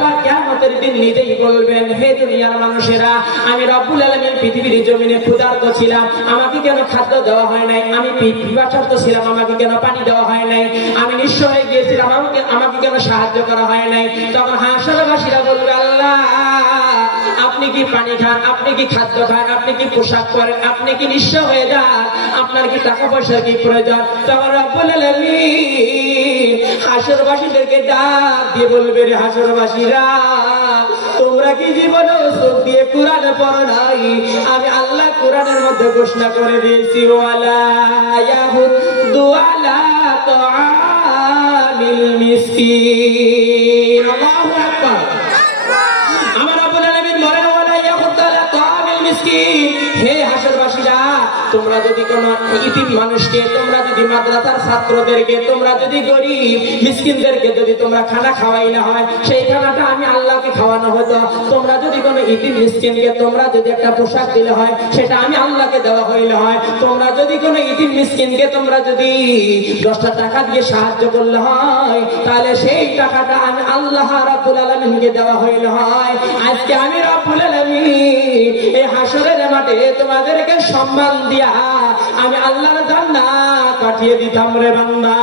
পাক কিয়ামতের দিন নিজেই বলবেন, হে দুনিয়ার মানুষেরা, আমি রব্বুল আলামিন পৃথিবীর জমিনে ক্ষুধার্ত ছিলাম, আমাকে কেন খাদ্য দেওয়া হয় নাই? আমি পিপাসার্ত ছিলাম, আমাকে কেন পানি দেওয়া হয় নাই? আমি নিঃস্ব হয়ে গিয়েছিলাম, আমাকে কেন সাহায্য করা হয় নাই? তখন হাসরবাসীরা বলবে, আল্লাহ, আপনি কি পানি খান, আপনি কি খাদ্য খান, আপনি কি পোশাক পরেন, আপনি কি নিঃস্ব হয়ে যান, আপনার কি টাকা পয়সার কি প্রয়োজন? তখন রব্বুল আলামিন হাসরবাসীদেরকে ডাক দিয়ে বলবে, রে হাসরবাসীরা, তোমরা কি জীবনে চোখ দিয়ে কোরআনে পড়ো নাই? আমি আল্লাহ কোরআনের মধ্যে ঘোষণা করে দিয়েছি, ওয়ালা ইয়াহুদ্দু আলা তাআমিল মিসকিন। আল্লাহু আকবার। আমার রব্বুল আলামিন বলেন, ওয়ালা ইয়াহুদ্দু আলা তাআমিল মিসকিন। হে হাসরবাসীরা, তোমরা যদি কোন ইতিম মানুষকে, তোমরা যদি মাদ্রাসার ছাত্রদেরকে, তোমরা যদি গরিব মিসকিনদেরকে যদি তোমরা খানা খাওয়াইলে হয়, সেই খানাটা আমি আল্লাহকে খাওয়ানো হতো। তোমরা যদি কোনো ইতিম মিসকিনকে তোমরা যদি একটা পোশাক দিলে হয়, সেটা আমি আল্লাহকে দেওয়া হইলে হয়। তোমরা যদি কোনো ইতিম মিসকিনকে তোমরা যদি 10টা টাকা দিয়ে সাহায্য করলে হয়, তাহলে সেই টাকাটা আমি আল্লাহ রাব্বুল আলামিনকে দেওয়া হইলে হয়। আজকে আমি রব্বুল আলামিন এই হাসরের মাঠে তোমাদেরকে সম্মান দিয়া আমি আল্লাহর জান্নাত পাঠিয়ে দিতাম রে বান্দা।